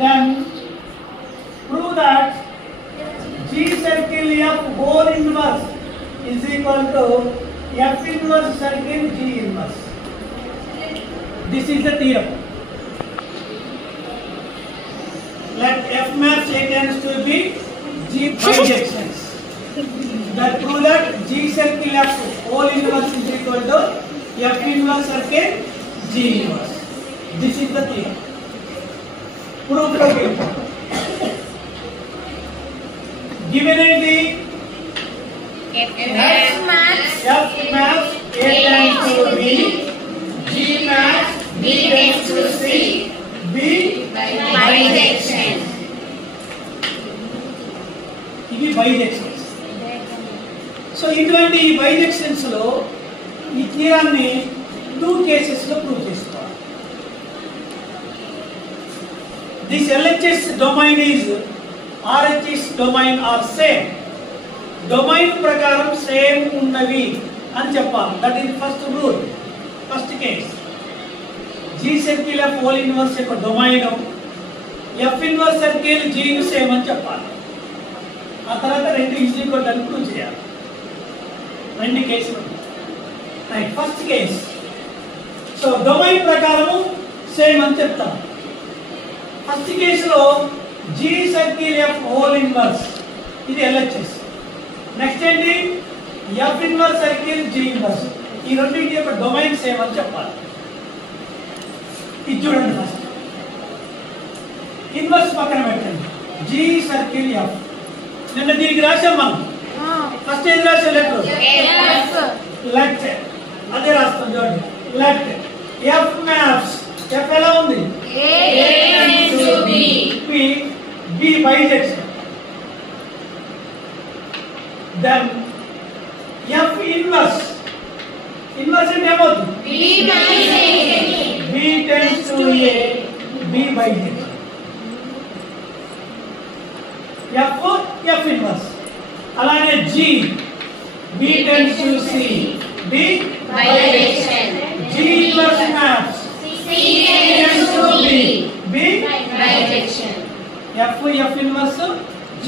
Then prove that G circle F whole inverse is equal to F inverse circle G inverse. This is the theorem. Let F maps A tends to be G bijections. That prove that G circle F whole inverse is equal to F inverse circle G inverse. This is the theorem. Proof again. Given in the F maps A tends to B, G maps B tends to C, B bijection. ఇవి బైజెక్షన్స్. సో ఇటువంటి bijections లో ఈ థియరాన్ని 2 cases లో prove చేసుకోవాలి. This LHS domain is RHS domain are same. Domain ప్రకారం same ఉన్నవి అని చెప్పాలి. That is first rule, first case. G circle F whole inverse యొక్క domain F inverse circle G same అని చెప్పాలి. ఆ తర్వాత రెండు ఈక్వల్ అని ప్రూవ్ చేయాలి. రెండు కేసులు. Right, first case. So domain ప్రకారము సేమ్ అని చెప్తాం. ఫస్ట్ కేసులో G circle F whole inverse ఇది LHS. నెక్స్ట్ ఏంటి? F inverse circle G inverse. ఈ రెండింటి యొక్క డొమైన్ సేమ్ అని చెప్పాలి. ఇది చూడండి. ఫస్ట్ ఇన్వర్స్ పక్కన పెట్టండి. G circle F. నిన్న దీనికి రాసాం మనం. ఫస్ట్ ఏది రాసాం? లెట్. అదే రాస్తాం చూడండి. లెట్ F మ్యాప్స్ F ఎలా ఉంది? B bijection. Then F inverse. Inverse అంటే ఏమవుతుంది? B tends to A, B bijection. F inverse. అలానే G, B tends to C, B bijection. G inverse maps C tends to B, B bijection. F inverse, G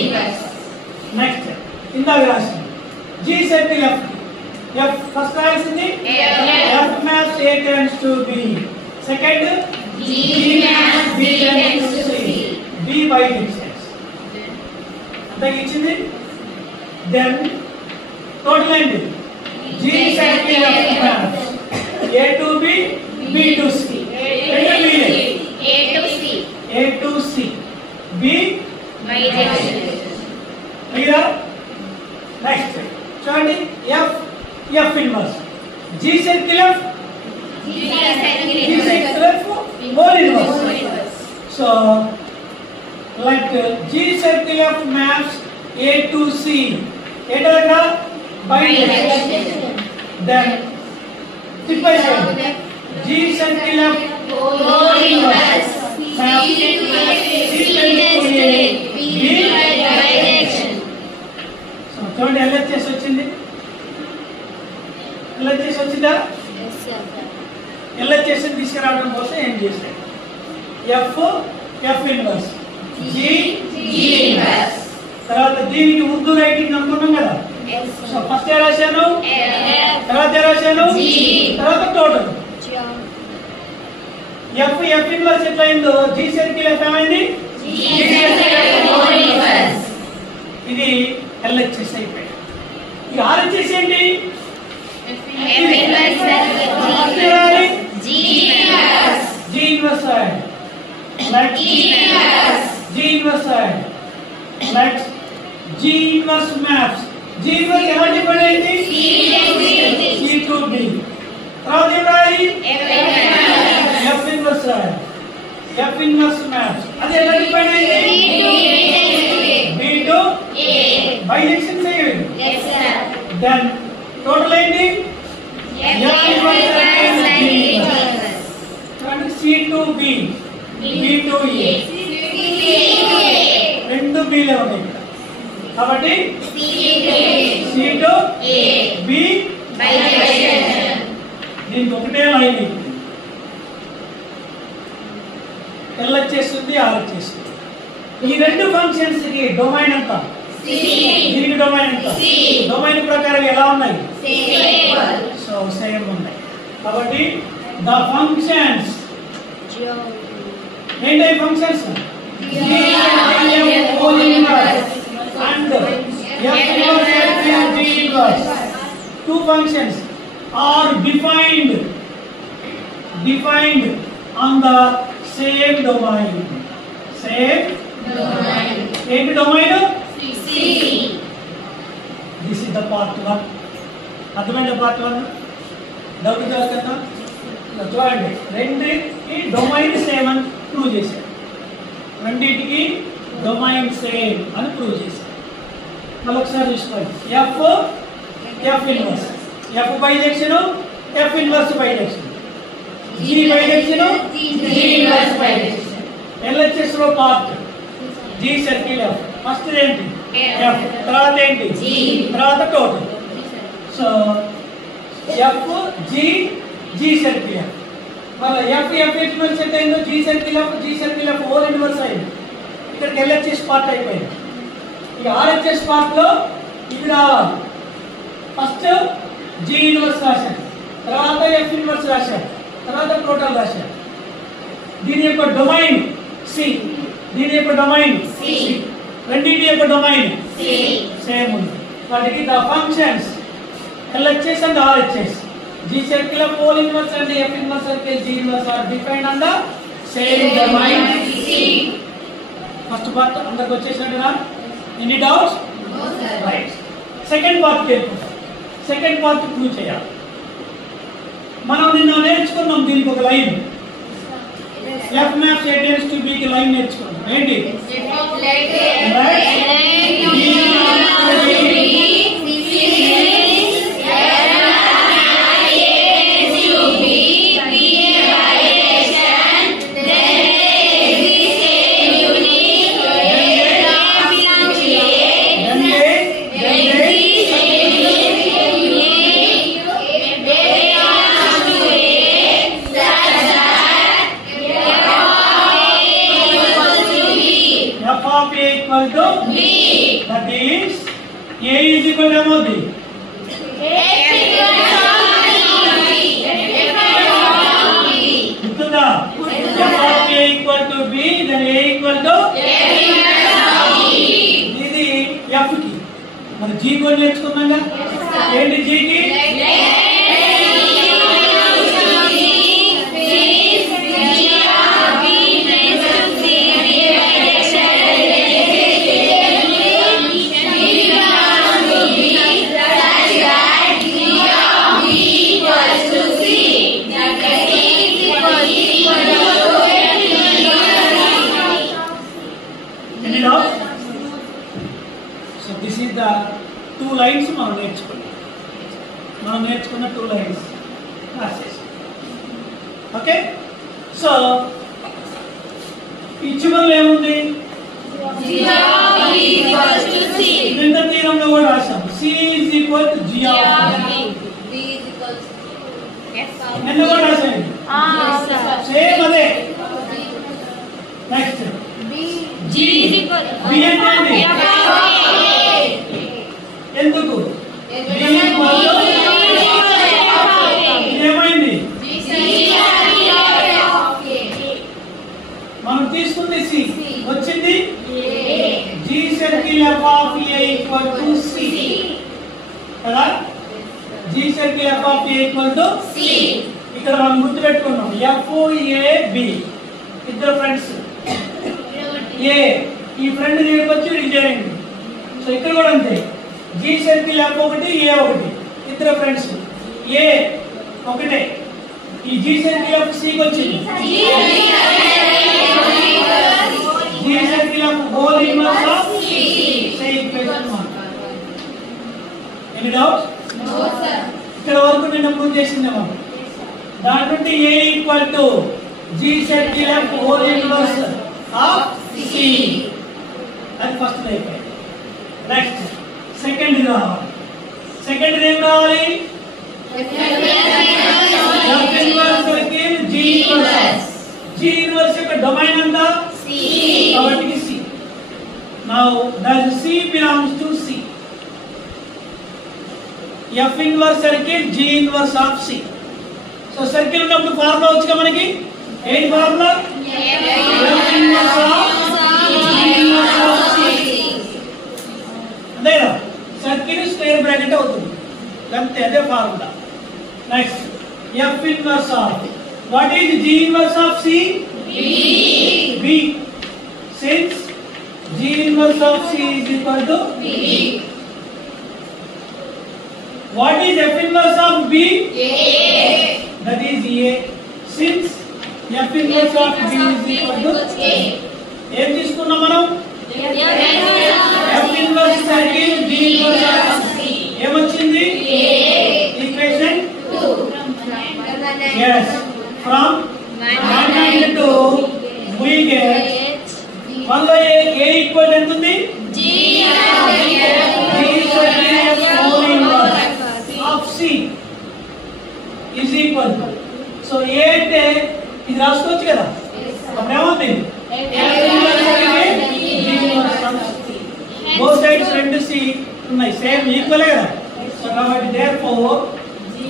inverse. Next, ఇందాక రాసింది G circle F first రాసింది F maps A tends to B. Second, G maps B tends to C, B bijections. అంతా ఇచ్చింది. Then total ఏంటి? G circle F maps A to B, B to C. A to C, B bijection. Clear? Next, చూడండి. F inverse. G circle F whole inverse. So, like G circle F maps A to C. ఏంటంటే bijection. Then G circle F whole inverse. చూడండి, LHS వచ్చింది. LHS వచ్చిందా? LHS తీసుకురావడం కోసం ఏం చేశారు? F inverse, G inverse. తర్వాత దీనికి ఉర్దూ రైటింగ్ అనుకున్నాం కదా. సో ఫస్ట్ ఏ రాశాను, తర్వాత ఏ రాశాను, తర్వాత టోటల్. F ఇన్వర్స్ ఎట్లా అయిందో G సర్కిల్ F ఏమైంది? ఇది LHS అయిపోయింది. ఈ RHS ఏంటి? G inverse side. Let G inverse side. Let G inverse maps. G inverse ఎలా డిఫైన్ అయింది? C to B. తర్వాత ఏం రాయాలి? F inverse side. F inverse maps. అది ఎలా డిఫైన్ అయింది? B to A. Bijection చేయండి. Yes sir. Then total ఏంటి? F inverse C to B, B to A. రెండు B లే ఉన్నాయి కాబట్టి C to B దీనికి ఒకటే లైన్ LHS LHS ఉంది, RHS ఉంది. ఈ రెండు ఫంక్షన్స్ కి డొమైన్ ఎంత? దీనికి డొమైన్ ఎంత? డొమైన్ ప్రకారం ఎలా ఉన్నాయి? సో సేమ్ ఉన్నాయి. కాబట్టి ద ఫంక్షన్స్ ఏంటి functions? and F inverse and G inverse. Two functions are defined on the same domain. Same domain. What domain? C. This is the part 1. అర్థమైందా part 1? డౌట్ కదా? చూడండి, రెండింటికి డొమైన్ సేమ్ అని ప్రూవ్ చేశారు. రెండింటికి డొమైన్ సేమ్ అని ప్రూవ్ చేశారు. మళ్ళీ ఒకసారి చూసుకోండి. F inverse, F bisection, F inverse bisection, G bisection, G inverse bisection. LHS లో part G circle F. First ఏంటి? F, తర్వాత ఏంటి? G, తర్వాత total. So F G circle F. మళ్ళీ F ఇన్వర్స్ ఎంత అయిందో G circle F over inverse అయింది. ఇక్కడ LHS పార్ట్ అయిపోయింది. ఇక RHS పార్ట్ లో ఇది రావాలి. ఫస్ట్ G ఇన్వర్స్ రాశారు, తర్వాత F ఇన్వర్స్ రాశారు, తర్వాత టోటల్ రాశారు. దీని యొక్క డొమైన్ C, దీని యొక్క డొమైన్ C, రెండింటి యొక్క డొమైన్ సేమ్ ఉంది. వాటికి the functions LHS and RHS, G circle of whole inverse and F inverse circle G inverse are defined on the same domain C. First part అందరికి వచ్చేసినట్టుగా? Any doubts? No sir. Right. Second part తెలుసుకుందాం. Second part prove చేయాలి. మనం నిన్న నేర్చుకున్నాం దీనికి ఒక line. F maps A tends to B కి లైన్ నేర్చుకున్నాం. ఏంటి? That is A is equal to what? F of A equal to B, then A equal to ఇది F కి. మరి G కూడా నేర్చుకున్నాగా? ఏంటి G కి? టూ లైన్స్ మనం నేర్చుకున్న టూ లైన్స్ రాసేసి. ఓకే, సో ఈ చివరిలో ఏముంది? నిన్న తీరంలో కూడా రాసాం C is equal to G of B. నిన్న కూడా రాసాం సేమ్ అదే. Next G is equal to B అంటే ఎందుకు? ఏమైంది? మనం తీసుకుంది C, వచ్చింది G circle F of A equal to C కదా? G circle F of A equal to C. ఇక్కడ మనం గుర్తు పెట్టుకున్నాం F A B ఇద్దరు ఫ్రెండ్స్. A ఈ ఫ్రెండ్ దగ్గరికి వచ్చి రిజైన్. సో ఇక్కడ కూడా అంతే, G సర్కిల్ F ఒకటి A ఒకటి ఇద్దరు ఫ్రెండ్స్. A ఒకటే, ఈ G సర్కిల్ F C కి వచ్చింది. G circle F whole inverse of C. Say equation 1. Any doubt? No sir. ఇక్కడ వరకు నేను ప్రూవ్ చేసిందే మనం. దాని నుండి A equal to G circle F whole inverse of C. అది ఫస్ట్ అయిపోయింది. నెక్స్ట్ సెకండ్ రావాలి. సెకండ్ ఏం రావాలి? F inverse circle G inverse. G G inverse యొక్క డొమైన్ అంతా C కాబట్టి C. Now does C belongs to C? F inverse circle G inverse of C. So circle ఉన్నప్పుడు ఫార్ములా వచ్చుగా మనకి ఏంటి formula F inverse of G inverse of C. అదేనా circle square bracket అవుతుంది లేకపోతే అదే formula. Next F inverse of what is G inverse of C? B. Since G inverse of C is equal to B. What is F inverse of B? A. That is A. Since F inverse of B is equal to A. ఏం తీసుకున్నాం మనం? F inverse circle B inverse of C. ఏమొచ్చింది? A. Equation 2. Yes. From 1 and 2 we get 1 by A equal ఎంత ఉంది? G of C is equal to. So A అంటే ఇది రాసుకోవచ్చు కదా. అప్పుడు ఏమవుతుంది? Both sides రెండు C ఉన్నాయి సేమ్ ఈక్వల్ కదా. సో కాబట్టి therefore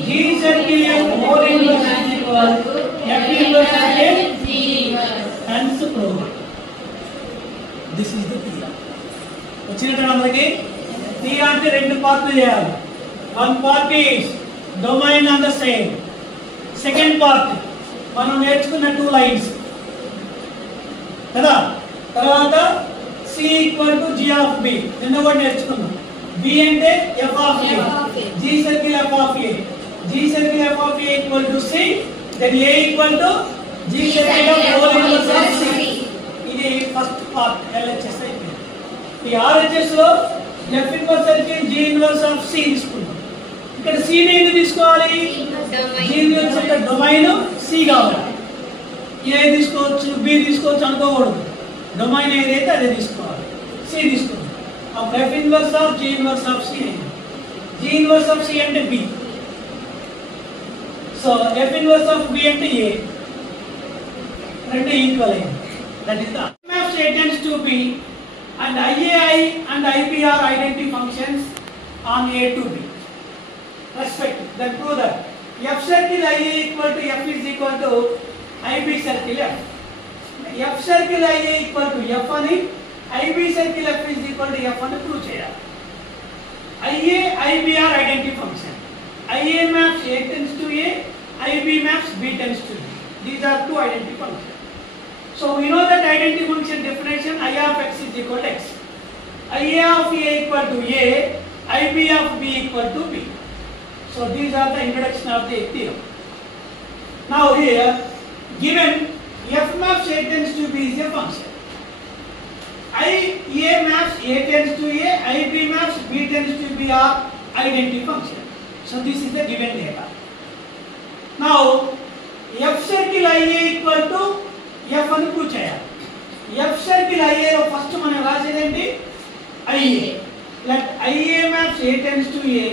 G circle more inverse is equal to F inverse circle G inverse. Hence proved. This is the theorem. వచ్చినట్టు అందరికి థియరీ అంటే రెండు పార్ట్లు చేయాలి. One part is domain on the same. Second part మనం నేర్చుకున్న two lines కదా. తర్వాత C equal to G of B నిన్న కూడా నేర్చుకున్నాం. B అంటే F of A. G circle F of A. G circle F of A equal to C. Then A equal to G circle of whole inverse of C. ఇది first part LHS అయిపోయింది. ఈ RHS లో F inverse circle G inverse of C తీసుకుంటాం. ఇక్కడ C ని ఎందుకు తీసుకోవాలి? G inverse యొక్క డొమైన్ C కావాలి. A తీసుకోవచ్చు B తీసుకోవచ్చు అనుకోకూడదు. డొమైన్ ఏదైతే అదే తీసుకోవాలి. C తీసుకుంటాం. అప్పుడు F inverse of G inverse of C. G inverse of C అంటే B. So F inverse of B అంటే A. రెండు ఈక్వల్ అయ్యింది. That is the maps A tends to B and IAI and IB are identity functions on A to B. Respect. Then prove that F circle IA equal to F is equal to IB circle F. F circle IA equal to F అని IB circle F is equal to F అని prove చేయాలి. IA, IB are identity function. IA maps A tends to A, IB maps B tends to B. These are two identity functions. So we know that identity function definition I of x is equal to x. IA of A equal to A, IB of B equal to B. So these are the introduction of the theorem. Now here given F maps A tends to B is a function. IA maps A tends to A, IB maps B tends to B are identity function. So this is the given data. Now F circle IA equal to F అని ప్రూవ్ చేయాలి. F circle IA లో ఫస్ట్ మనం రాసేది ఏంటి? IA. Let IA maps A tends to A,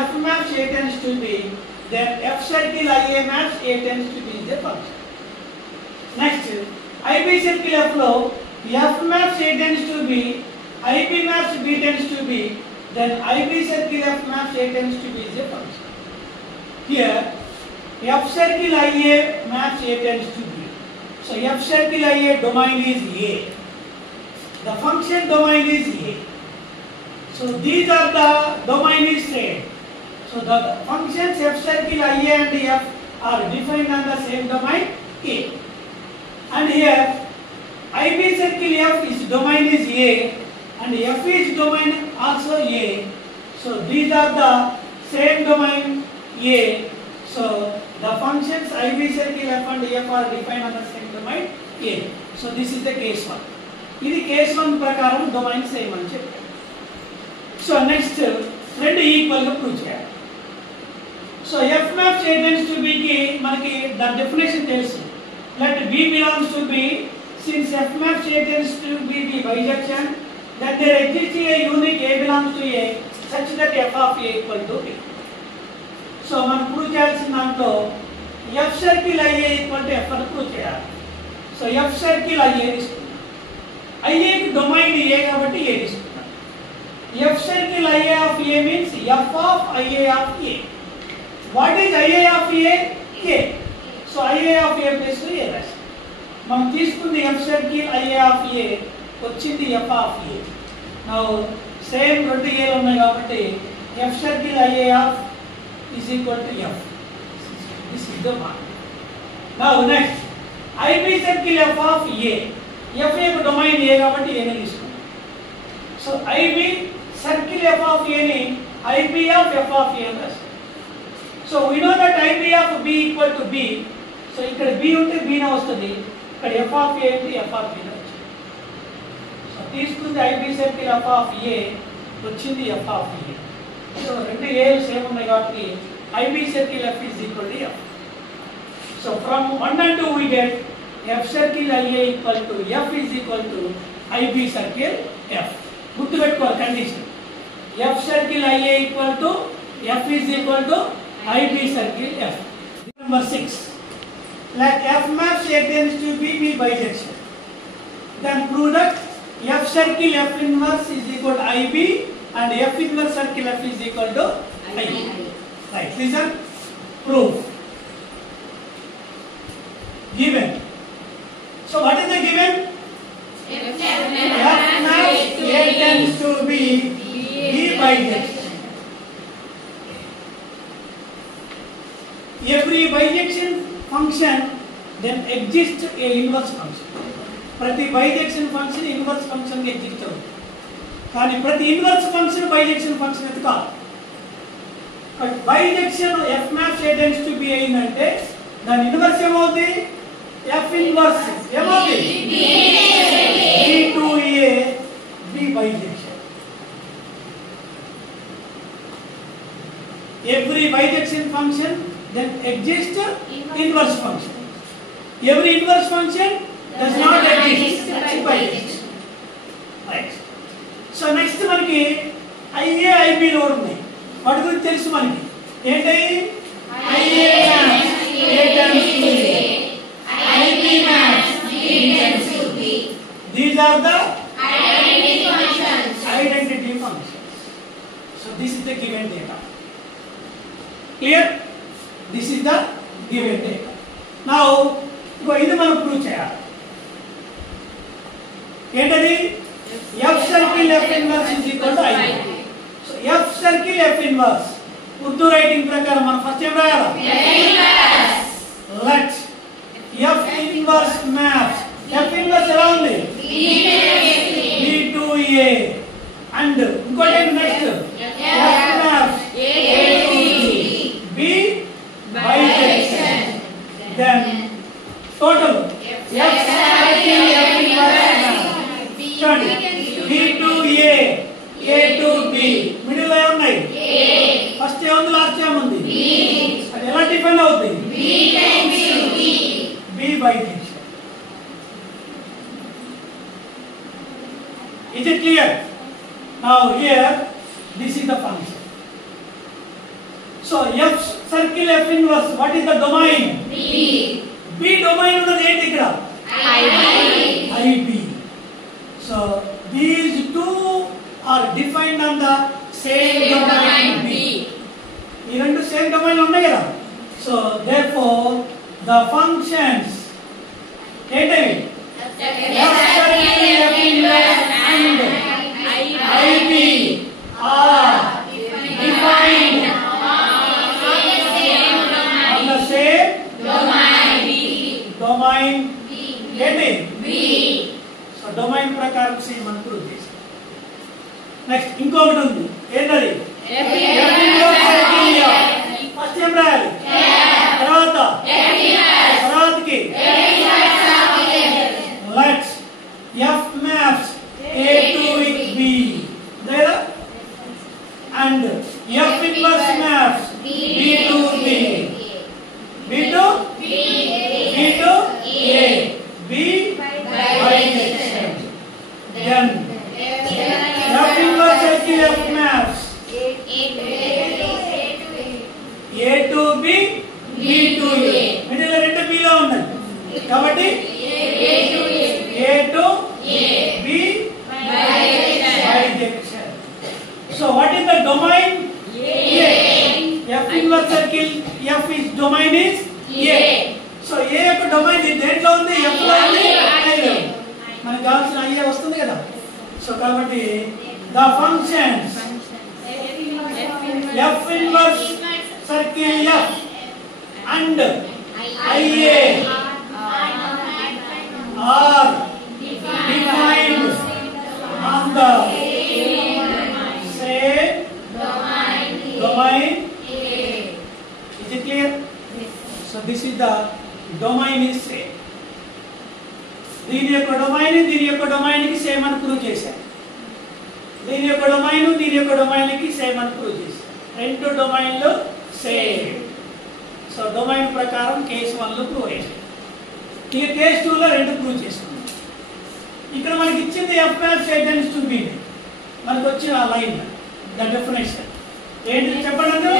F maps A tends to B, then F circle IA maps A tends to B is a function. Next IB circle F లో F maps A tends to B, IB maps B tends to B, then IB circle F maps A tends to B is a function. Here F circle IA maps A tends to B. So F circle IA domain is A. The function domain is A. So these are the domain is same. So the functions F circle IA and F are defined on the same domain A. And here IB circle F is domain is A and F is domain also A. So these are the same domain A. So the functions IB circle F and F are defined on the same domain A. So this is the case 1. ఇది case 1 ప్రకారం domain same అని చెప్పారు. So next రెండు ఈక్వల్ గా ప్రూవ్ చేయాలి. So F maps A tends to B కి మనకి the definition తెలుసు. Let B belongs to B. Since F maps A tends to B be bijection, then there exists a unique A belongs to A such that F of A equal to B. So మనం ప్రూవ్ చేయాల్సిన దాంట్లో F circle IA equal to F అని ప్రూవ్ చేయాలి. So F circle IA తీసుకున్నాం. IA కి domain A కాబట్టి A తీసుకున్నాం. F circle IA of A means F of IA of A. What is IA of A? K. So IA of A plus A రాసి మనం తీసుకుంది F circle IA of A వచ్చింది F of A. Now same రెండు A ఉన్నాయి కాబట్టి F circle IA of is equal to F. This is the mark. Now next IB circle F of A. F యొక్క domain A కాబట్టి A ని తీసుకుందాం. So IB circle F of A ni IB of F of A అని రాస్తాం. So we know that IB of B equal to B. So ఇక్కడ B ఉంటే B నే వస్తుంది. ఇక్కడ F of A ఉంటే F of B నే వస్తుంది. సో తీసుకుంది IB circle F of A వచ్చింది F of A. సో రెండు Aలు సేమ్ ఉన్నాయి కాబట్టి IB circle F is equal to F. So from 1 and 2 we get F circle IA equal to F is equal to IB circle F. గుర్తు పెట్టుకోవాలి condition. F circle IA equal to F is equal to IB circle F. Number 6. Let F maps A tends to B be bijection. Then prove that F circle F inverse is equal to IB and F inverse circle F is equal to IB. Right. Listen. Proof. Given. So what is the given? F maps A tends to B bijection. Every bijection function then exists a inverse function. ప్రతి bijection function inverse function కి ఎగ్జిస్ట్ అవుతుంది. కానీ ప్రతి inverse function bijection function అయితే కాదు. But bijection F maps A tends to B అయిందంటే దాని ఇన్వర్స్ ఏమవుతుంది? F inverse ఏమవుతుంది? B to A B bijection. Every bijection function then exists inverse function. Every inverse function does not exist bijection. Right. So next మనకి IA IB లో ఉన్నాయి. వాటి గురించి తెలుసు మనకి. ఏంటి? IA maps A tends to B. IB maps B tends to B. These are the identity functions. So this is the given data. Clear? This is the given data. Now ఇది మనం ప్రూవ్ చేయాలి. ఏంటది? F circle F inverse is equal to IB. So F circle F inverse Urdu రైటింగ్ ప్రకారం మనం ఫస్ట్ ఏం రాయాలి? Let F inverse maps. F inverse ఎలా ఉంది? B to A and ఇంకోటి next F maps A to B bijection. Then total F circle F inverse B to A A to B middle లో ఉన్నాయి ఫస్ట్ ఏముంది లాస్ట్ ఏముంది అది ఎలా డిఫైన్ అవుతుంది B bijection. Is it clear? Now here this is the function. So F circle F inverse what is the domain? B domain ఉన్నది ఏంటి ఇక్కడ? IB. So these two are defined on the same domain B. ఈ రెండు same domain ఉన్నాయి కదా. So therefore the functions ఏంటవి? F circle F inverse and IB are defined on the same domain ఏంటి? So domain ప్రకారం సేమ్ మనం ప్రూవ్ చేసాం. నెక్స్ట్ ఇంకొకటి ఉంది ఏంటది? ఫస్ట్ ఏం రాయాలి? తర్వాతకి let's F maps A to B there and F inverse maps B to B to A B bijection. Then F inverse circle F maps A to B B to A middle లో రెండు B లో ఉన్నాయి కాబట్టి A So what is the domain? A. F inverse circle F is domain is A. So A యొక్క domain దేంట్లో ఉంది? F లో ఉంది, I లో. మనకు కావాల్సిన I వస్తుంది కదా. సో కాబట్టి the functions F inverse circle F and IA are defined on the same domain. Is it clear? So this is the domain is same. దీని యొక్క డొమైన్ కి సేమ్ అని ప్రూవ్ చేశారు. దీని యొక్క డొమైన్ కి సేమ్ అని ప్రూవ్ చేశారు. రెండు డొమైన్లు సేమ్. సో డొమైన్ ప్రకారం కేస్ 1 లో ప్రూవ్ అయ్యారు. ఈ కేస్ 2 లో రెండు ప్రూవ్ చేసుకున్నాం. ఇక్కడ మనకి ఇచ్చింది F map tends to be. మనకు వచ్చిన ఆ లైన్ ద డెఫినేషన్ ఏంటి చెప్పండి?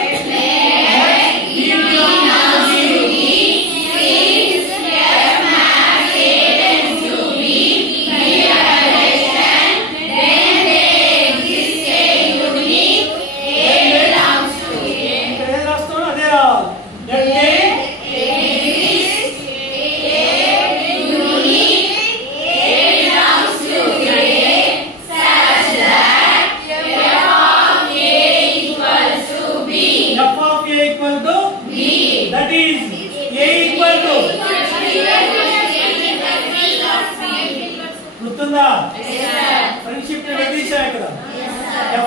Friendship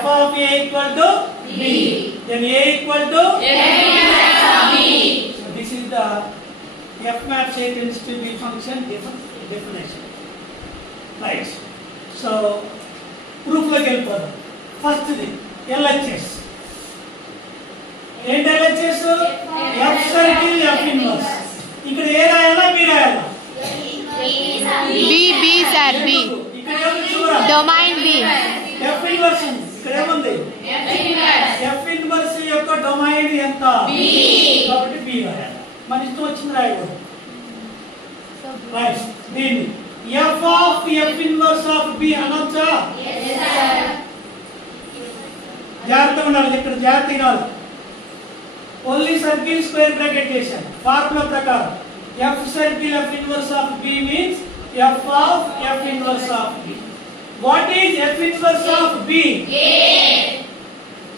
F of A equal to B. Then A equal to F B. So this is the F map tends to be function definition. Right. So proof like helper. First thing LHS. And LHS F circle F inverse. ఇక్కడ ఏ రాయాలా B రాయాలా? B sir B. Domain B. F inverse ఇక్కడ ఏముంది? F inverse యొక్క డొమైన్ ఎంత? B. కాబట్టి B రాయాలి. మన ఇష్టం వచ్చింది రాయకూడదు. రైట్. దీన్ని F of F inverse of B అనొచ్చా? yes sir. జాగ్రత్తగా ఉండాలి ఇక్కడ జాగ్రత్తగా. ఓన్లీ సర్కిల్ స్క్వేర్ బ్రాకెట్ చేశాను. ఫార్ములా ప్రకారం F circle F inverse of B means F of F inverse of B. What is F inverse of B? A.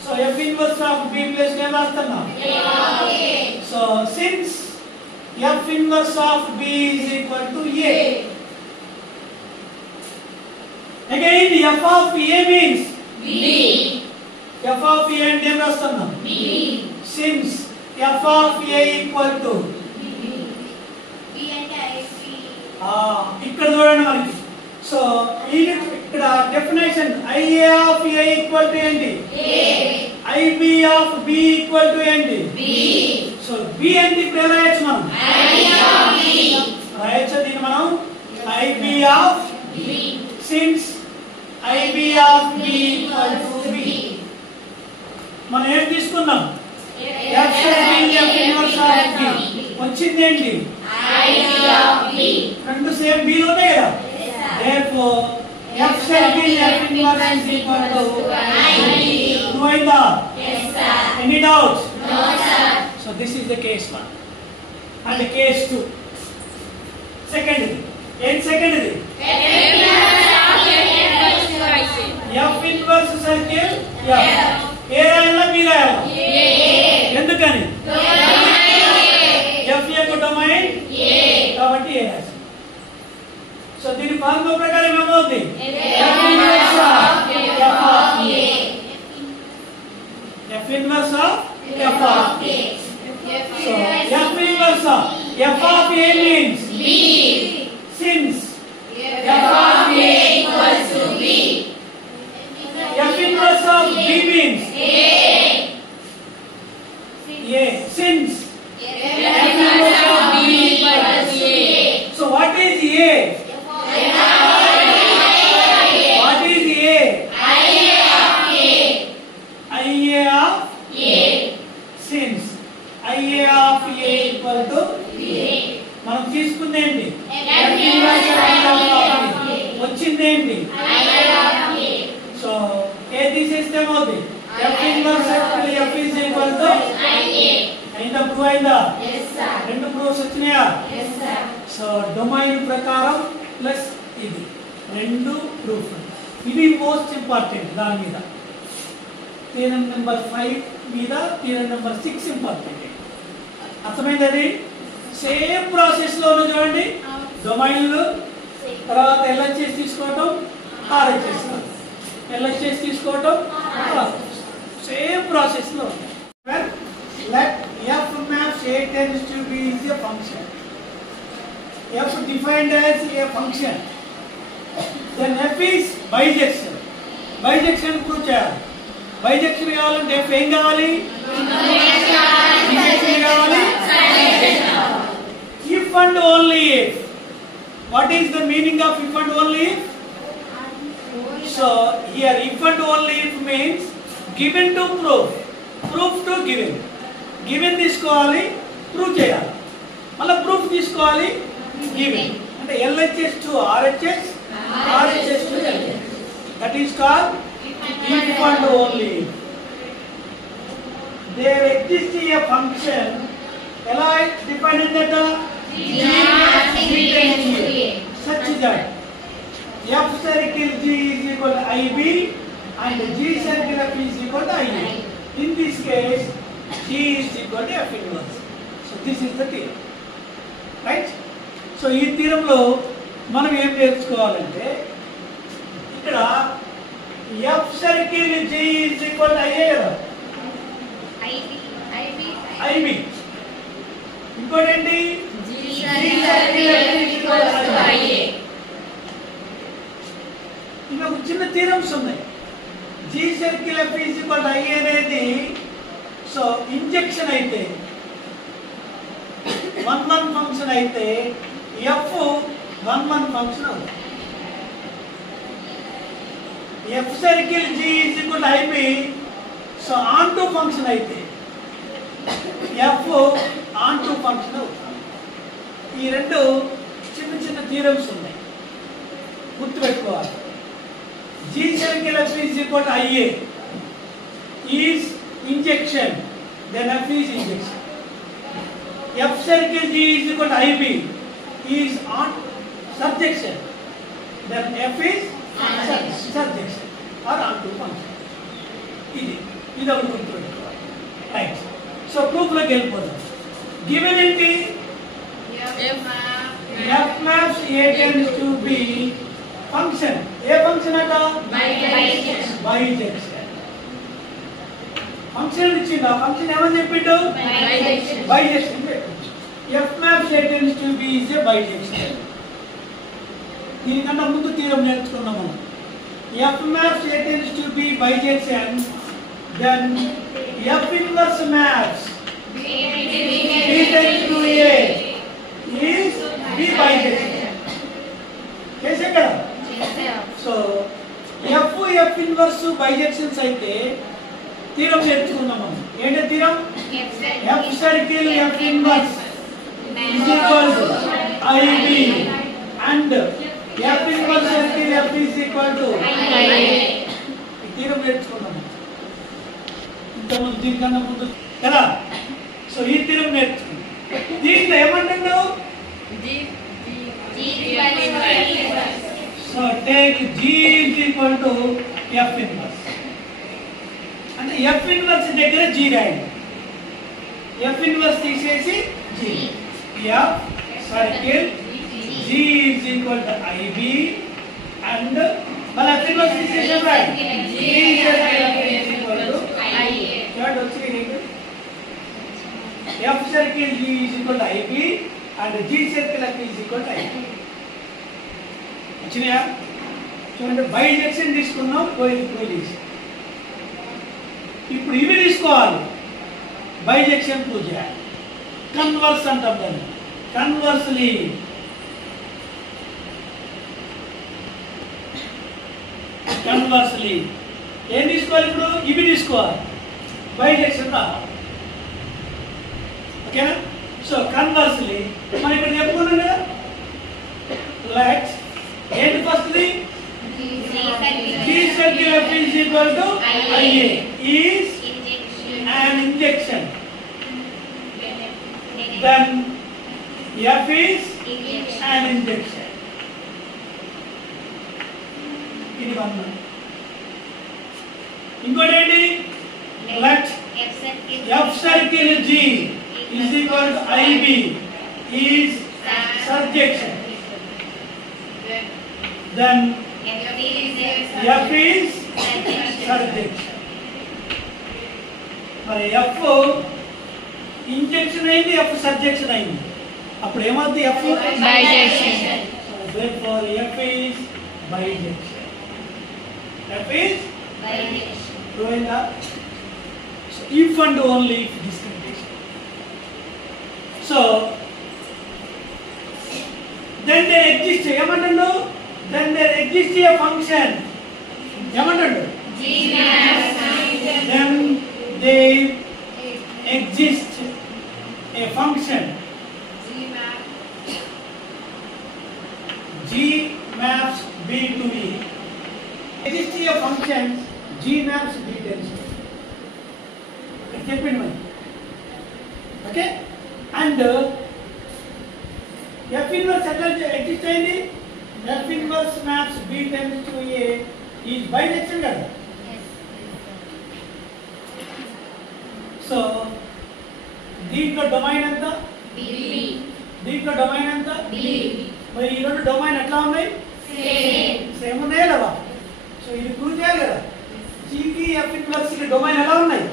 So F inverse of B place name rastana. A. So since F inverse of B is equal to A, again F of A means B. F of A and name rastana. B. Since F of A equal to ఇక్కడ చూడండి మనకి. సో ఇక్కడ definition IA of A equal to ఏంటి? A. IB of B equal to ఏంటి? B. So B అంటే ఇప్పుడు ఎలా రాయొచ్చు మనం? IB of B రాయొచ్చు. దీన్ని మనం IB of B. Since IB of B equal to B, మనం ఏం తీసుకున్నాం? F circle F inverse of B వచ్చింది ఏంటి? IB of B. రెండు సేమ్ B లో ఉన్నాయి కదా. Therefore F circle F inverse is equal to IB. True అయిందా? Yes sir. Any doubts? No sir. So this is the case 1 and the case 2. Second ఏంటి second ఇది? F inverse circle F. A రాయాలా B రాయాలా? A. ఎందుకని? F యొక్క డొమైన్ A కాబట్టి A రాయాలి. సో దీని ఫార్ములా ప్రకారం ఏమవుతుంది? F inverse of F of A. F inverse of F of A. So F inverse of F of A means B. Since F of A equals to B, F inverse of B means A. Since F inverse of B equals to A. So what is A? What is A? IA of A. IA of A. Since IA of A equal to B, మనం తీసుకుంది ఏంటి? F inverse of A వచ్చింది ఏంటి? IA of A. So ఏ తీసేస్తే ఏమవుతుంది f inverse f is equal to అయిందా ప్రూవ్ అయిందా రెండు ప్రూఫ్స్ వచ్చినాయా సో డొమైన్ ప్రకారం ప్లస్ ఇది రెండు ప్రూఫ్ ఇది మోస్ట్ ఇంపార్టెంట్ దాని మీద థీరం నెంబర్ 5 మీద థీరం నెంబర్ 6 ఇంపార్టెంట్ అర్థమైంది అది సేమ్ ప్రాసెస్ లోను చూడండి డొమైన్లు తర్వాత LHS తీసుకోవటం RHS LHS తీసుకోవటం సేమ్ ప్రాసెస్ లో let f maps A tends to B is a function f defined as a function then f is bijection prove చేయాలి bijection కావాలంటే f ఏం కావాలి కావాలి if and only if what is the meaning of if and only if so here if and only if means given to proof to given తీసుకోవాలి ప్రూవ్ చేయాలి మళ్ళీ ప్రూఫ్ తీసుకోవాలి given అంటే LHS to RHS to LHS that is called if and only if there exists a function ఎలా డిఫైన్ అయిందట such that f circle G is equal to IB and G circle F is equal to IA. In this case, G is equal to F inverse. So this is the theorem, right? So ఈ theorem లో మనం ఏం నేర్చుకోవాలంటే ఇక్కడ f circle G is equal to IA కదా IB ఇంకోటి ఏంటి G circle F is equal to IA. ఇంకా చిన్న థీరమ్స్ ఉన్నాయి G circle F is equal to I అనేది సో ఇంజెక్షన్ అయితే 1 ఫంక్షన్ అయితే F 1 ఫంక్షన్ అవుతుంది F circle G is equal to IB so on to function అయితే F ఆన్ టు ఫంక్షన్ అవుతుంది ఈ రెండు చిన్న థీరమ్స్ ఉన్నాయి గుర్తుపెట్టుకోవాలి G circle F is equal to IA is injection then F is injection F circle G is equal to IB is on surjection then F is surjection or onto function ఇది ఒకటి గుర్తుపెట్టుకోవాలి right so proof లోకి వెళ్ళిపోదాం గివెన్ ఏంటి F maps A tends to B function ఏ ఫంక్షన్ అట bijection function ఇచ్చింది ఆ ఫంక్షన్ ఏమని చెప్పిండు bijection F maps A tends to B is a bijection దీనికన్నా ముందు థీరం నేర్చుకున్నాం మనం F maps A tends to B bijection then F inverse maps B tends to A is B bijection कैसे करा సో F ఇన్వర్స్ బైజెక్షన్స్ అయితే థీరం నేర్చుకున్నాం మనం ఏంటి theorem F circle F inverse is equal to IB and F inverse circle F is equal to ఈ థీరం నేర్చుకున్నాం ఇంతకుముందు దీనికన్నా ముందు కదా సో ఈ థీరం నేర్చుకున్నాం దీంట్లో ఏమంటున్నావు so take G is equal to F inverse అంటే F inverse దగ్గర G రాయండి F inverse తీసేసి G F circle G is equal to IB and మన F inverse తీసేసి రాయండి G is equal to IA చూడండి వచ్చింది F circle G is equal to IB and G circle F is equal to IB వచ్చినాయా చూడండి బైజెక్షన్ తీసుకున్నాం పోయింది ఇప్పుడు ఇవి తీసుకోవాలి బైజెక్షన్ ప్రూవ్ చేయాలి కన్వర్స్ అంటాం దాన్ని కన్వర్స్లీ ఏం తీసుకోవాలి ఇప్పుడు ఇవి తీసుకోవాలి బైజెక్షన్ రావాలి ఓకేనా సో కన్వర్స్లీ మనం ఇక్కడ చెప్పుకున్నాం కదా లెట్ ఏంటి ఫస్ట్ది G circle F is equal to IA is an injection. Then F is an injection. ఇది వన్. ఇంకోటి ఏంటి? Let F circle G is equal to IB is surjection. Then F is surjection. మరి F ఇంజెక్షన్ అయింది, F సర్జెక్షన్ అయింది. అప్పుడు ఏమవుతుంది? F bijection. Therefore F is bijection. F is Bijection. Govinda. So if and only if this condition. So then there exists ఏమంటాడు? Then there exists a function. ఏమంటాడు? Then there exists a function G maps B to E. Exists a function G maps B tends to. చెప్పండి మరి. Okay. And F inverse ఎట్లా ఎగ్జిస్ట్ అయింది? F inverse maps B tends to A is bijection కదా. సో దీంట్లో డొమైన్ ఎంత? దీంట్లో డొమైన్ ఎంత? మరి ఈ రెండు డొమైన్ ఎట్లా ఉన్నాయి? సేమ్ ఉన్నాయా లేదా? సో ఇది ప్రూవ్ చేయాలి కదా. G కి F ఇన్వర్స్ కి డొమైన్ ఎలా ఉన్నాయి?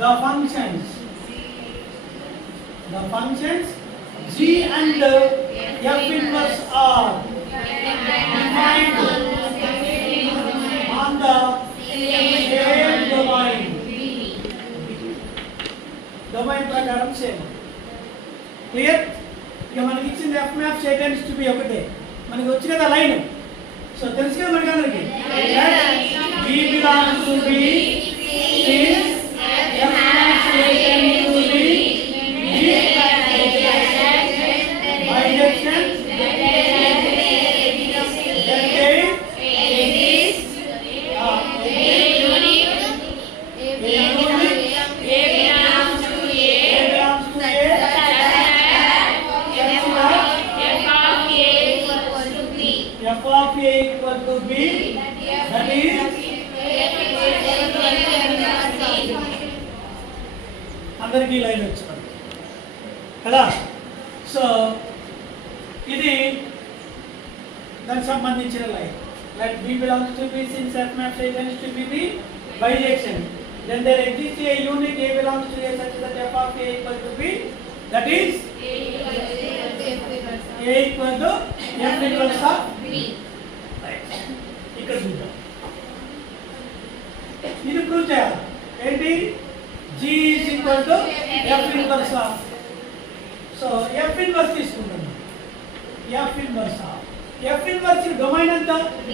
The functions G and F inverse are defined on the same domain. Domain ప్రకారం సేమ్. క్లియర్? ఇక మనకి ఇచ్చింది F map A tends to B ఒకటే. మనకి వచ్చి కదా లైన్. సో తెలుసు కదా మనకి అందరికి. B belongs to B is F maps A tends to B is bijection. F of A equal to B, that is అందరికీ లైన్ వచ్చింది కదా. సో ఇది దానికి సంబంధించిన line. Let B belongs to B since F maps A tends to B bijection. Then there exists a unit A belongs to A such that F of A equal to B, that is A equal to F inverse of B. ఇక్కడ చూద్దాం. ఇది ప్రూవ్ చేయాలి. ఏంటి? G is equal to F inverse of. So F inverse తీసుకుంటాం. F inverse of. F inverse domain ఎంత? B.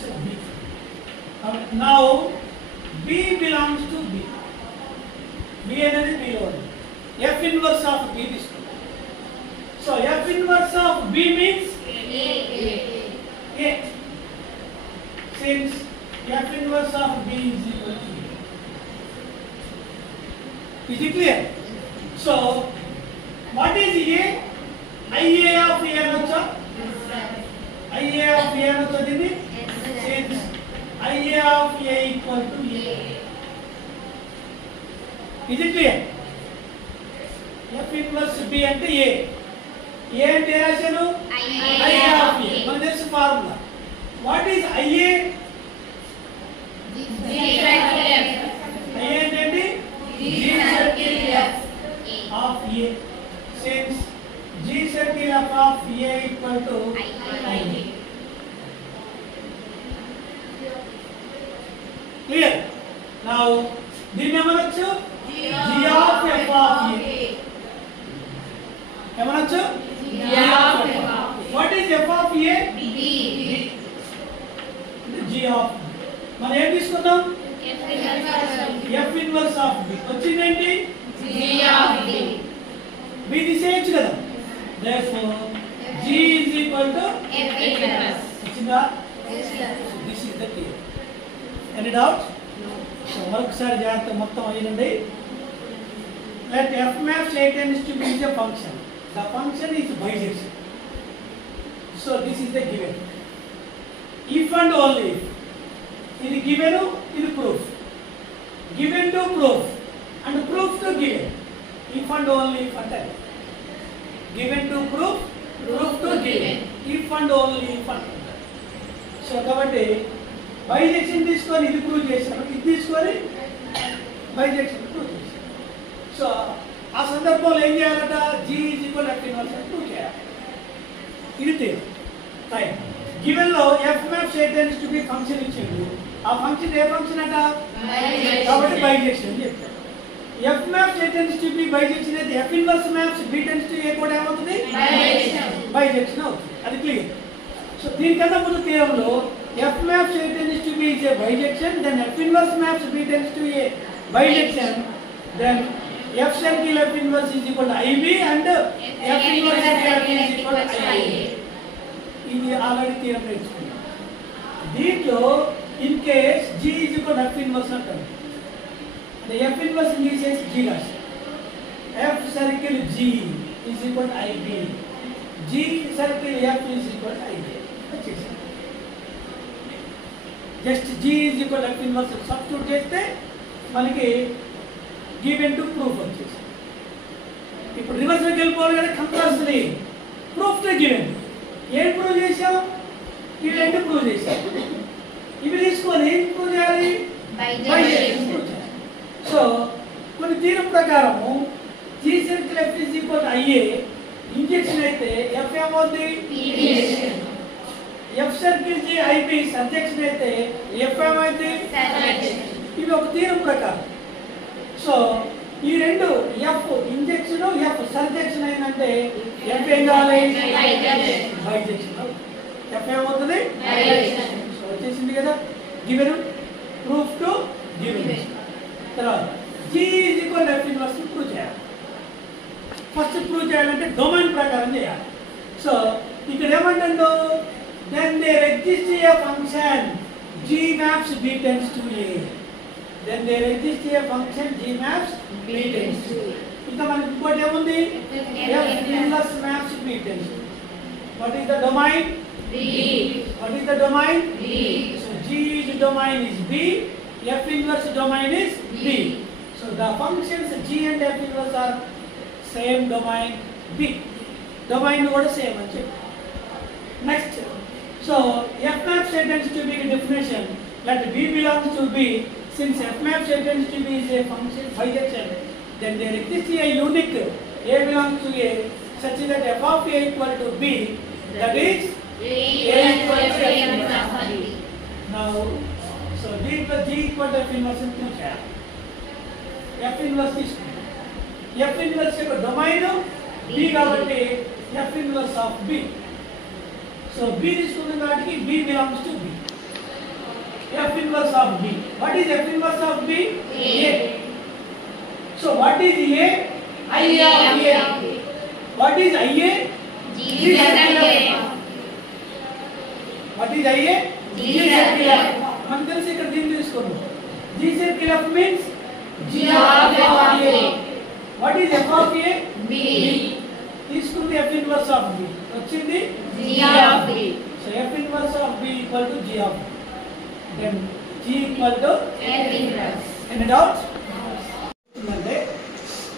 So B. Now B belongs to B. B అనేది B లో ఉంది. F inverse of B తీసుకుంటాం. So F inverse of B means A. Since F inverse of B is equal to A. Is it clear? So what is A? IA of A anocha? IA of A anocha didi? Since IA of A equal to A. Is it clear? F inverse B అంటే A. A అంటే ఏ రాశాను? IA of A. మన తెలుసు formula. What is IA? IA అంటే ఏంటి? G circle F of A. Since G circle F of A equal to IA. Clear? Now దీన్ని ఏమనొచ్చు? G of F of A. ఏమనొచ్చు? G of F of A. What is F of A? G of B. మనం ఏం తీసుకుందాం? F inverse of B. వచ్చింది ఏంటి? G of B. B తీసేయచ్చు కదా. Therefore G is equal to F inverse. వచ్చిందా? This is the key. Any doubt? So మరొకసారి జాగ్రత్త మొత్తం అయ్యిందండి. Let f map A tends to be a function. The function is bijection. So this is the given. If and only if. It is given, it is proof. Given to proof and proof to given. If and only if at all. Given to proof, proof to given. If and only if at all. So కాబట్టి bijection తీసుకొని ఇది ప్రూవ్ చేశారు, ఇది తీసుకొని bijection prove చేశారు. సో ఆ సందర్భంలో ఏం చేయాలట? G is equal to F inverse అని ప్రూవ్ చేయాలి. ఇది రైట్. గివెన్ లో f maps A tends to be function ఇచ్చిండు. ఆ ఫంక్షన్ ఏ ఫంక్షన్ అట? కాబట్టి బైజెక్షన్ అని చెప్పారు. f maps A tends to be bisection అయితే f inverse maps B tends to A కూడా ఏమవుతుంది? బైజెక్షన్ అవుతుంది. అది క్లియర్. సో దీనికన్నా ముందు థియరంలో f maps A tends to be is a bijection, then f inverse maps B tends to a bijection, then f circle f inverse is equal to IB and f inverse f is equal to IA. ఇది already theorem నేర్చుకున్నాం. దీంట్లో in case G is equal to f inverse అంటారు. అంటే f inverse తీసేసి G రాసి f circle G is equal to IB, G circle f is equal to IB. Just G is equal to f inverse substitute చేస్తే మనకి given to proof వచ్చేసి. ఇప్పుడు రివర్స్లోకి వెళ్ళిపోవాలి కదా, కంపల్సరీ ప్రూఫ్ టు గివెన్. ఏం ప్రూవ్ చేసాం? గివెన్ టు ప్రూవ్ చేసాం. ఇవి తీసుకొని ఏం ప్రూవ్ చేయాలి? బైజెక్షన్ ప్రూవ్ చేయాలి. సో కొన్ని థీరం ప్రకారము G circle F is equal to IA injection అయితే F ఏమవుతుంది? F circle G IB subjection అయితే F ఏమైంది? ఇది ఒక థీరం ప్రకారం. సో ఈ రెండు F ఇంజెక్షన్ F సర్జెక్షన్ అయిందంటే F ఏం కావాలి? బైజెక్షన్. F ఏమవుతుంది? సో వచ్చేసింది కదా. Given proof to given. తర్వాత G is equal to F inverse prove చేయాలి. ఫస్ట్ ప్రూవ్ చేయాలంటే డొమైన్ ప్రకారం చేయాలి. సో ఇక్కడ ఏమంటుందో then there exists a function G maps B tends to A. Then there exists a function G maps B tends to A. ఇంకా మనకి ఇంకోటి ఏముంది? F inverse maps B tends to A. What is the domain? B. What is the domain? B. So G domain is B, F inverse domain is B. So the functions G and F inverse are same domain B. Domain కూడా same అని చెప్పి. Next, so f maps A tends to be a definition. Let B belongs to B. Since f maps A tends to be is a function bijection, then there exists a unique A belongs to A such that f of A equal to B. That is A equal to F inverse B. Now, so D equal G equal to F inverse అని ప్రూవ్ చేయాలి. F inverse తీసుకుంటాం. F inverse యొక్క domain B కాబట్టి F inverse of B. So B తీసుకున్న వాటికి B belongs to B. F inverse of B. What is F inverse of B? A. So what is A? IA of A. What is IA? G circle F. What is IA? G circle F. మనం తెలిసి ఇక్కడ దీన్ని తీసుకున్నాం. G circle F means G of A. What is F of A? B. తీసుకుంది F inverse of B. వచ్చింది G of B. So F inverse of B equal to G of B. Then G equal to F inverse. any doubt?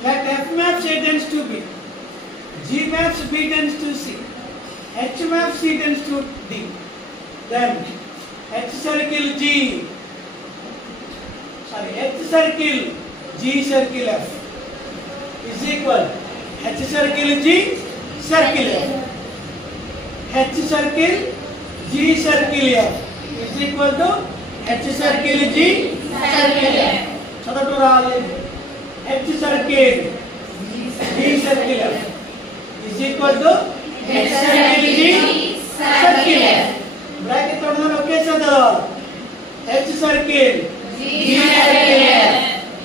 Let F maps A tends to B, G maps B tends to C, H maps C tends to D. Then H circle G circle F is equal H circle G circle F. H circle G circle F is equal to H circle G circle F. చదవటం రాలేదు. H circle G circle F is equal to H circle G circle F. Bracket తోడదాన్ని ఒకేసారి చదవాలి. H circle G circle F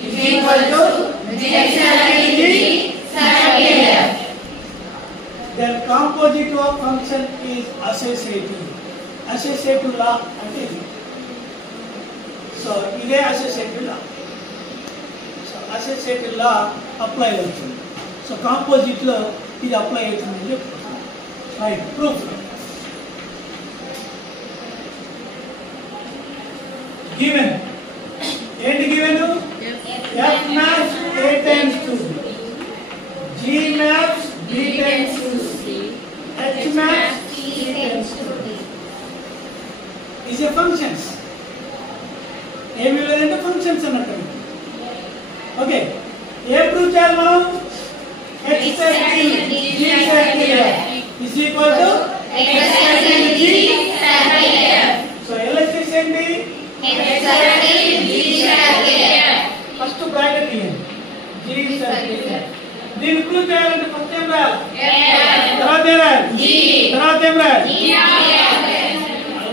is equal to H circle G circle F. Then composite of function is associative. Associative లా అంటే ఇది. సో ఇదే అసోసియేటివ్ లా. So associative లా అప్లై అవుతుంది. So composite లో ఇది అప్లై అవుతుంది. Right, proof. గివెన్ ఏంటి given? F maps A times 2, G maps B times 2, H maps C tends to D. is a functions. ఏమి లేదంటే ఫంక్షన్స్ అన్నట్టు. ఓకే, ఏ ప్రూవ్ చేయాలి మనం? H circle G circle is equal to H circle G circle F. So LHS ఏంటి? H circle G circle F. First bracket ఇవ్వండి. G circle F. దీన్ని ప్రూవ్ చేయాలంటే ఫస్ట్ ఏం రాయాలి? తర్వాత ఏం రాయాలి? G. తర్వాత ఏం రాయాలి?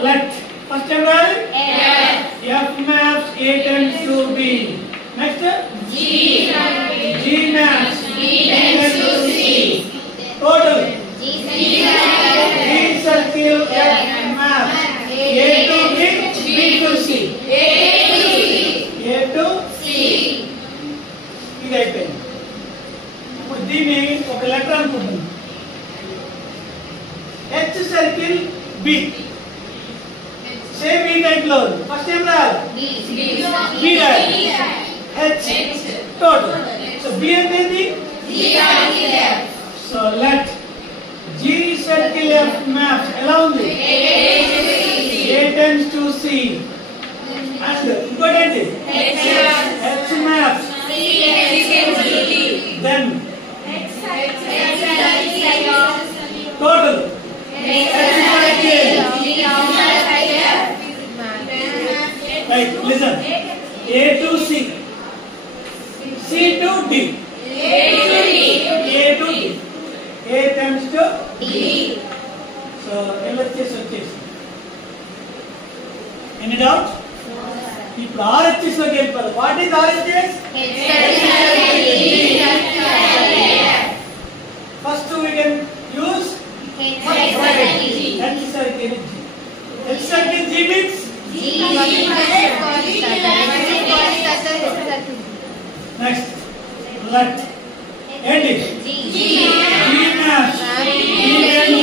లెట్. ఫస్ట్ ఏం రాయాలి? F maps A tends to B. Next G. G maps B tends to C. Total G circle G circle F maps A to B, B to C. A to C. ఇది అయిపోయింది. ఇప్పుడు దీన్ని ఒక లెటర్ అనుకుంటున్నాం. H circle B. Same ఈ టైప్ లో ఫస్ట్ ఏం రాయాలి? B రాయాలి. H total. సో B అంటే ఏంటి? So let G circle F maps ఎలా ఉంది? A tends to C. And ఇంకోటి ఏంటి? H maps. Then total right, listen. A to C, C to D, A to D, A tends to D. So LHS వచ్చేసి. Any doubt? ఇప్పుడు RHS లోకి వెళ్ళిపోవాలి. What is RHS? First we can use H circle G. H circle G means next let ఏంటి? G maps B tends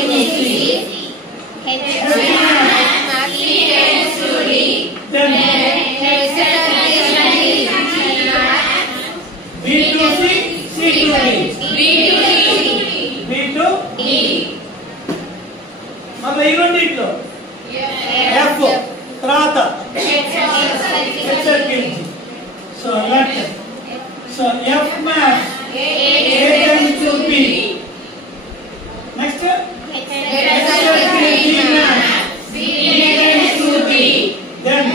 to C. Then B to C, C to D, B to D. మళ్ళీ ఈ రెండిట్లో F తర్వాత H circle G. So let so F maps A tends to B. Next H circle G maps B tends to D. Then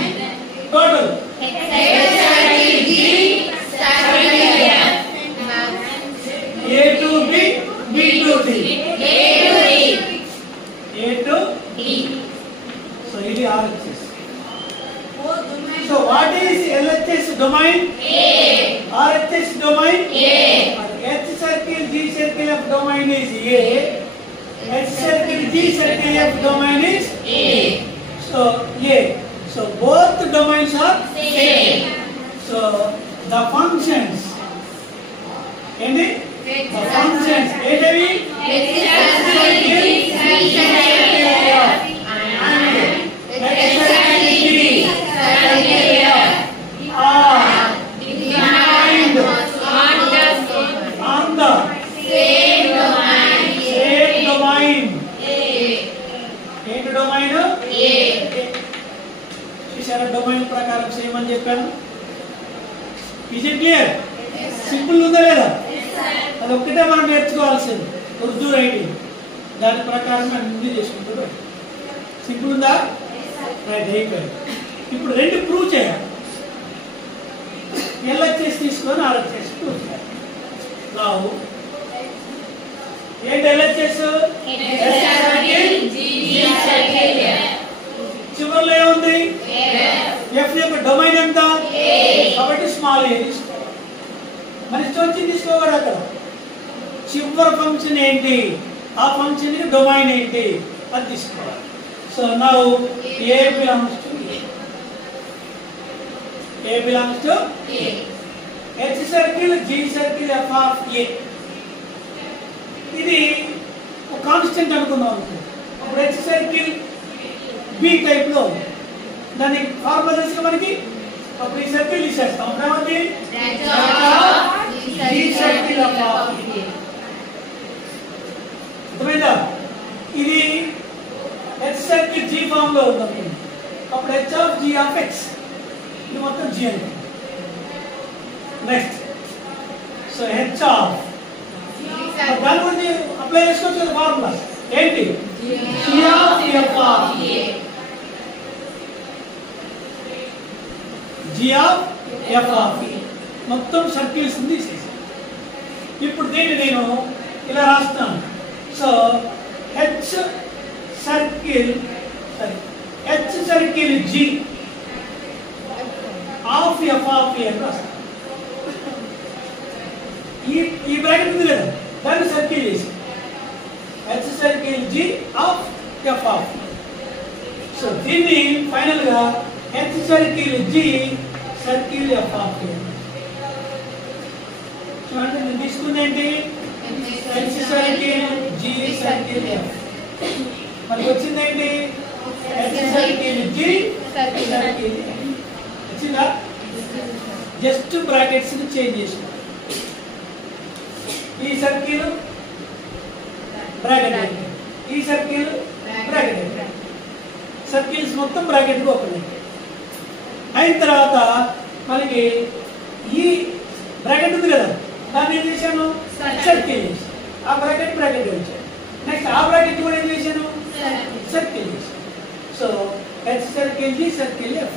total A to B, B to D, A to D. So it is RHS. So what is LHS domain? RHS domain? H circle G circle F domain is A. H circle G circle F domain is A. So A. So both domains are same. So the functions. Any? The functions. Either domain ప్రకారం చేయమని చెప్పాను. Is it clear? Simple ఉందా లేదా? అది ఒక్కటే మనం నేర్చుకోవాల్సింది, ఉర్దూ రైటింగ్. దాని ప్రకారం మనం హిందీ చేసుకుంటూ సింపుల్ ఉందా? రైట్, అయిపోయింది. ఇప్పుడు రెండు ప్రూవ్ చేయాలి. LHS తీసుకొని RHS ప్రూవ్ చేయాలి. రావు ఏంటి LHS? చివరిలో ఏముంది? F యొక్క డొమైన్ ఎంత? కాబట్టి స్మాల్ ఏ తీసుకోవాలి. మరి వచ్చి తీసుకోవాలి. అక్కడ చివరి ఫంక్షన్ ఏంటి, ఆ ఫంక్షన్ డొమైన్ ఏంటి అది తీసుకోవాలి. So So now A belongs to A. A belongs to H circle, G circle, F of A. ఇది ఒక కాన్స్టెంట్ అనుకున్నాం అనుకో. అప్పుడు H సర్కిల్ B టైప్ లో దాని ఫార్ములా తెలిసిన మనకి అప్పుడు ఈ సర్కిల్ తీసేస్తాం. అప్పుడు ఏమవుతుంది? G circle F of A. అర్థమైందా? ఇది H సర్కిల్ G ఫామ్ లో ఉంది. అప్పుడు H of G of X ఇది మొత్తం G అని. నెక్స్ట్ సో H of దాని గురించి అప్లై చేసుకోవచ్చు కదా ఫార్ములా ఏంటి? G of F of A. G of F of A మొత్తం సర్కిల్స్ తీసేసి ఇప్పుడు దీన్ని నేను ఇలా రాస్తాను. So H circle G of F of A అని రాస్తాను. ఈ బ్రాకెట్ ఉంది కదా దాన్ని సర్కిల్ చేసి H circle G of F of A. So దీన్ని ఫైనల్ గా H circle G circle F of A. చూడండి నేను తీసుకుంది ఏంటి? H circle G circle F. మనకి వచ్చింది ఏంటి? H circle G circle F. వచ్చిందా? జస్ట్ బ్రాకెట్స్ ని చేంజ్ చేసిన ఈ సర్కిల్ బ్రాకెట్ ఈ సర్కిల్ బ్రాకెట్ సర్కిల్స్ మొత్తం బ్రాకెట్ గా ఓపెన్ అయిన తర్వాత మనకి ఈ బ్రాకెట్ ఉంది కదా దాన్ని ఏం చేశాను? సర్కిల్ చేసి ఆ బ్రాకెట్ వచ్చాను. నెక్స్ట్ ఆ బ్రాకెట్ కూడా ఏం చేశాను? సర్కిల్ చేశాను. So H circle G circle F.